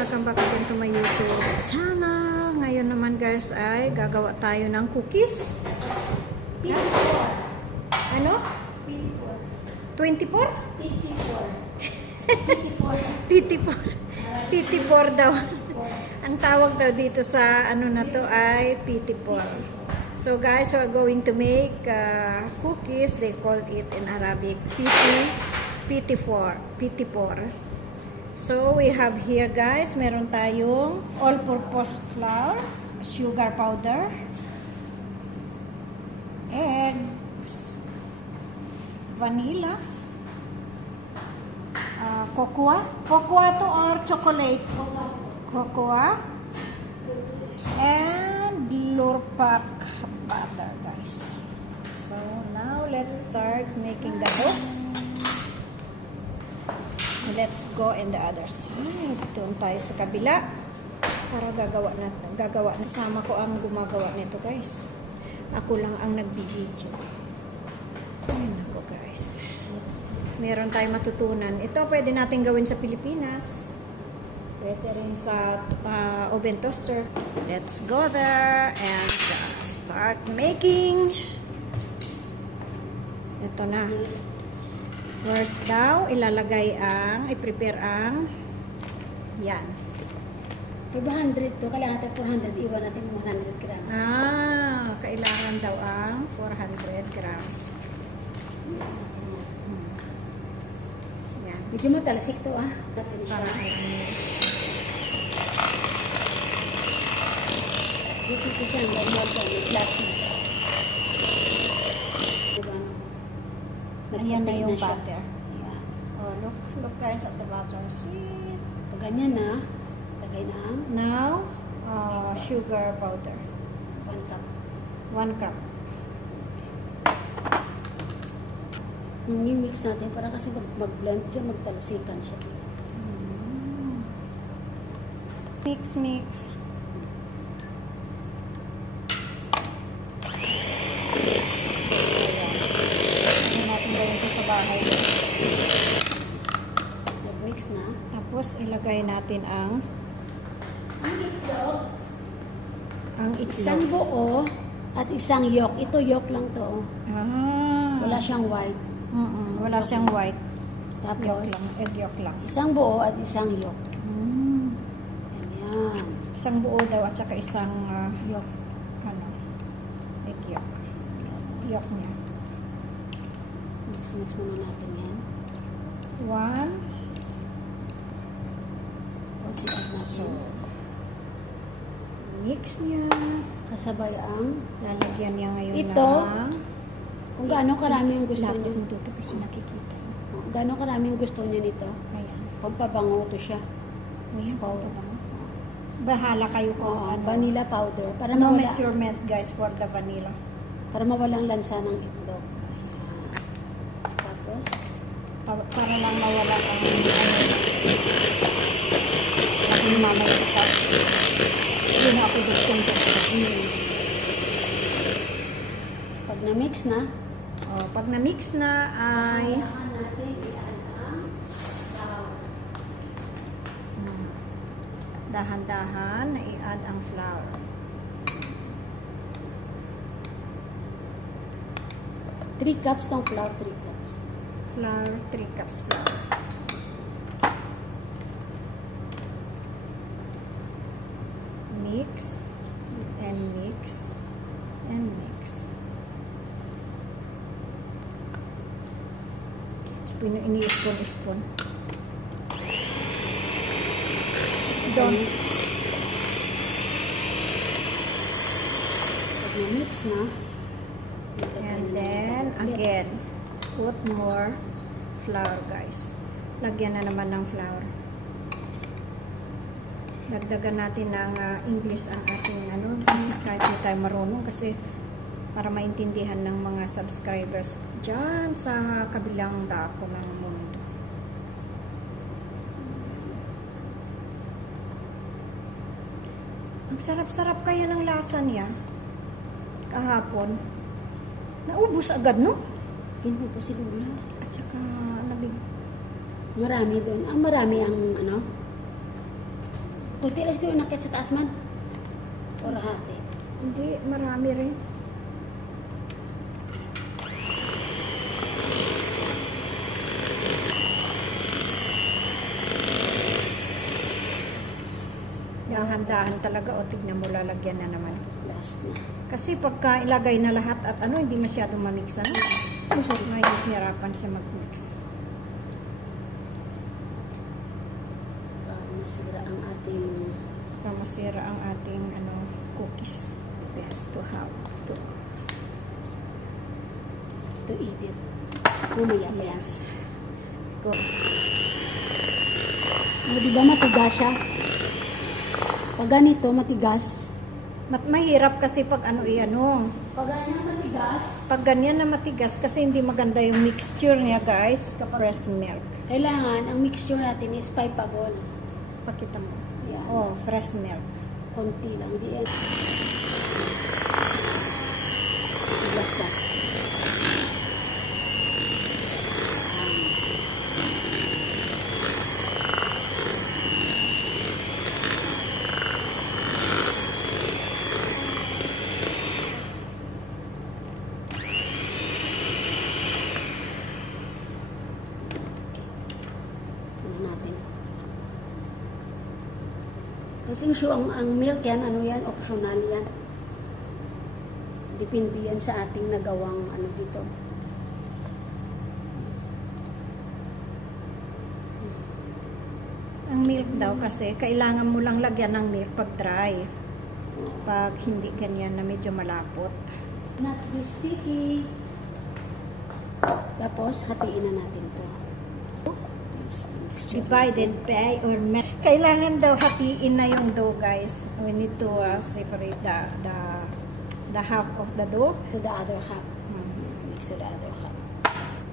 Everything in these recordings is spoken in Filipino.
welcome back again to my YouTube channel. Ngayon naman guys ay gagawa tayo ng cookies. Ano? 24? 54 daw. Ang tawag daw dito sa ano na to ay 54. So guys, we're going to make cookies. They call it in Arabic PT4. So we have here guys, meron tayong all-purpose flour, sugar powder, eggs, vanilla, cocoa to or chocolate? Cocoa, and Lurpak butter guys. So now let's start making the dough. Let's go in the other side. Doon tayo sa kabila para gagawa na. Kasama ko ang gumagawa nito guys. Ako lang ang nagbi-video. Ayun ako guys. Meron tayong matutunan. Ito pwede natin gawin sa Pilipinas. Pwede rin sa oven toaster. Let's go there and start making. Ito na. First daw, i-prepare ang yan. 500 to, kailangan natin 400, iwan natin 100 grams. Kailangan daw ang 400 grams. Yan. Medyo matalsik to Natin siya. Dito ko siya, normal to, plastic. Ayan na yung siya. butter. Ayan. Oh, look guys at the butter. See? Pag ganyan na, tagay na ang Now, sugar powder. 1 cup. 1 cup. I-mix natin para kasi mag-blend siya, magtalsikan siya. Mix. Nag-mix na. Tapos ilagay natin ang itlog. Isang buo at isang yolk. Ito yolk lang to. Wala siyang white. Wala siyang white. Tapos, Egg yolk lang. isang buo at isang yolk. Ganyan. Isang buo daw at saka isang Yolk. egg yolk. Yolk niya. Mix muna natin yan. 1. Tapos i-add natin. So, mix niya. Kasabay ang Lalagyan niya ngayon Ito, ng kung gaano karami yung gusto lapot niya. mo dito kasi nakikita mo. Gaano karami yung gusto niya nito. Ayan. Pampabango to siya. Ayan, powder. Bahala kayo kung Oo, ano. vanilla powder. Para No mawala, measurement guys for the vanilla. para mawalang lansa ng itlog. Tapos, Para lang mawala ang aking mamay ito. Yun ako gustong pag na-mix na, pag na-mix na ay natin i-add ang flour. dahan-dahan na i-add ang flour. Three cups ng flour, 3 cups. Flour, 3 cups flour. Mix and mix and mix. Ini-spoon. Don't. Pag na-mix na, And then, again, put more flour, guys. Lagyan na naman ng flour. Dagdagan natin ng English ang ating English kahit hindi tayo marunong kasi para maintindihan ng mga subscribers dyan sa kabilang dako ng mundo. Ang sarap-sarap kaya ng lasa niya kahapon. Naubos agad, no? Kinuha po si Lola. At saka, Marami doon. Marami ang Kunti lang siguro nakit sa taas man. O rahati. Hindi, marami rin. Dahan-dahan talaga o tignan mo lalagyan na naman. Last na. Kasi pagka ilagay na lahat at ano, hindi masyadong mamix ano. Mahihirapan siya mag-mix. Masira ang ating Para masira ang ating ano, cookies. Best to have to eat it. Mamaya pa yan. yes. Go. O, diba matigas siya? Pag ganito, matigas. Mahirap kasi pag ano iano. Pag ganyan matigas, Pag ganyan na matigas kasi hindi maganda yung mixture niya guys. Fresh milk. kailangan ang mixture natin is 5 pagol. Pakita mo. Yan. Oh, fresh milk. Konti lang. Hindi yan. Lasa. Natin. Kasi sure, ang milk yan, ano yan, optional yan. Depende yan sa ating nagawang ano dito. Ang milk daw kasi, kailangan mo lang lagyan ng milk pag dry. Pag hindi ganyan na medyo malapot. Not be sticky. Tapos, hatiin na natin to. Divided by or kailangan daw hatiin na yung dough guys. We need to separate the half of the dough. To the other half. Mix to the other half.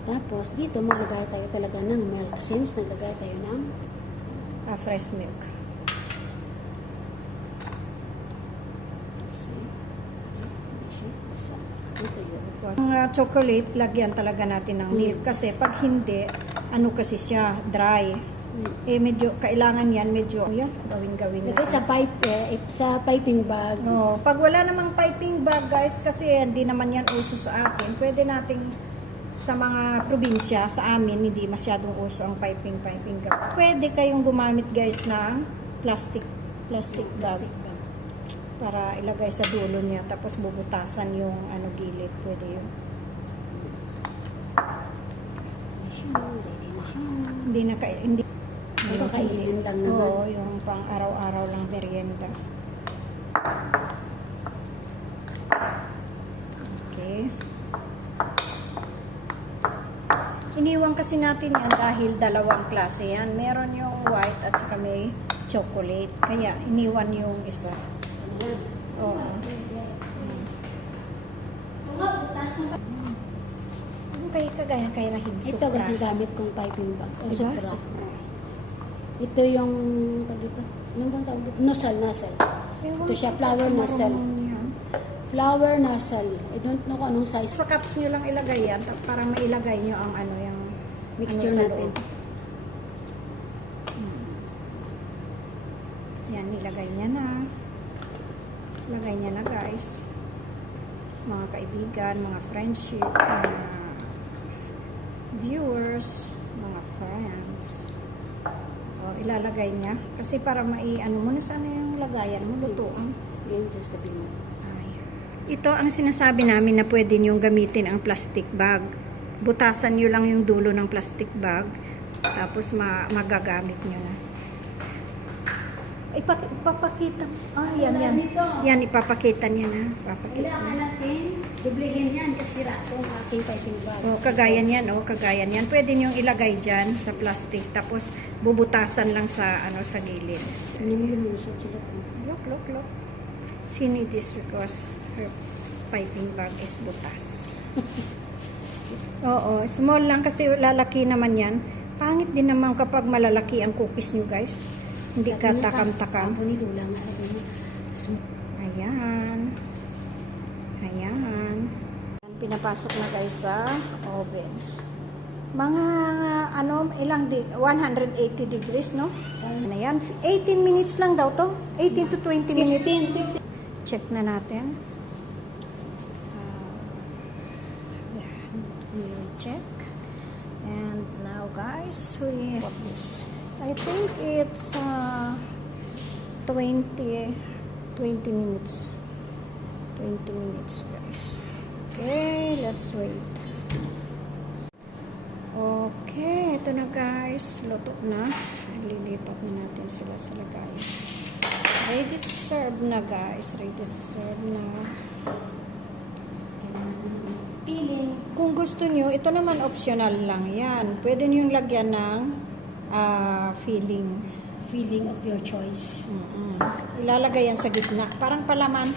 Tapos, dito maglagay tayo talaga ng milk. Since naglagay tayo ng Fresh milk. ito yun. Because ang chocolate, lagyan talaga natin ng milk. Kasi pag hindi, ano kasi siya, dry. Eh medyo, kailangan yan, medyo, yan, gawin-gawin Lagay sa na. pipe, sa piping bag. No, pag wala namang piping bag guys, kasi hindi naman yan uso sa atin, pwede nating sa mga probinsya, sa amin, hindi masyadong uso ang piping bag. Pwede kayong gumamit guys ng plastic bag para ilagay sa dulo niya, tapos bubutasan yung ano gilid, pwede yun. Ready na siya. Hindi na hindi Kainin lang naman. Oo, yung pang araw-araw lang merienda. Okay. Iniwan kasi natin yan dahil dalawang klase yan. Meron yung white at saka may chocolate. Kaya iniwan yung isa. Oo. Ang kaya kahirahin. Ito kasi gamit kong piping bag. Diba? Supra. Ito yung, tawag dito. Anong bang tawag dito? Nozzle. Ito siya, flower nozzle. Flower nozzle. I don't know kung anong size. Sa cups nyo lang ilagay yan para mailagay nyo ang ano yung Mixture ano sa natin. loob. Yan, nilagay niya na. Lagay niya na guys. Mga kaibigan, mga friendship, mga viewers, mga friends. O, ilalagay niya. Kasi para ano mo na sana yung lagayan mo, lutuan. Yan, just tabi mo. Ay. Ito ang sinasabi namin na pwede niyong gamitin ang plastic bag. Butasan niyo lang yung dulo ng plastic bag. Tapos magagamit niyo na. Ipapakita. Yan. Yan, ipapakita niya na. Kailangan natin dublihin yan kasi sira itong aking piping bag. Kagaya niyan. Pwede niyong ilagay dyan sa plastic. Tapos bubutasan lang sa sa gilid. Ano mo lumusot sila ito? Look. She need this because her piping bag is butas. Oo, small lang kasi lalaki naman yan. Pangit din naman kapag malalaki ang cookies nyo guys. Hindi ka takam-takam. Ako ni Lula nga. Ayan. Pinapasok na guys sa oven. Mga ano, 180 degrees, no? Ano yan? 18 minutes lang daw to. 18 to 20 minutes. 15. Check na natin. We will check. And now guys, we have this. I think it's 20 minutes. 20 minutes guys. Okay, let's wait. Okay, ito na guys. Luto na. Lilipat na natin sila sa lagayan. Ready to serve na guys. Ready to serve na. Peeling. Kung gusto nyo, ito naman optional lang yan. Pwede nyo yung lagyan ng filling. Feeling of your choice. Ilalagay yan sa gitna. Parang palaman.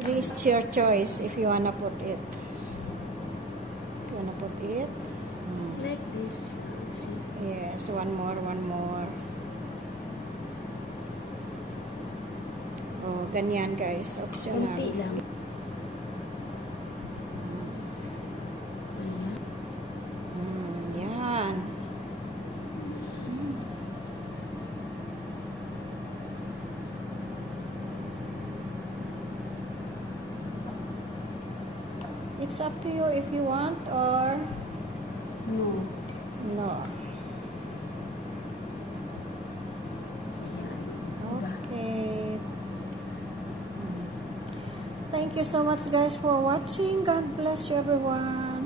This is your choice if you wanna put it. If you wanna put it. Like this. See? Yes, one more. Oh, ganyan guys. Optional. Kunti lang. Ayan. Yan. It's up to you if you want or No. no. Ayan. Okay. Thank you so much guys for watching. God bless you everyone.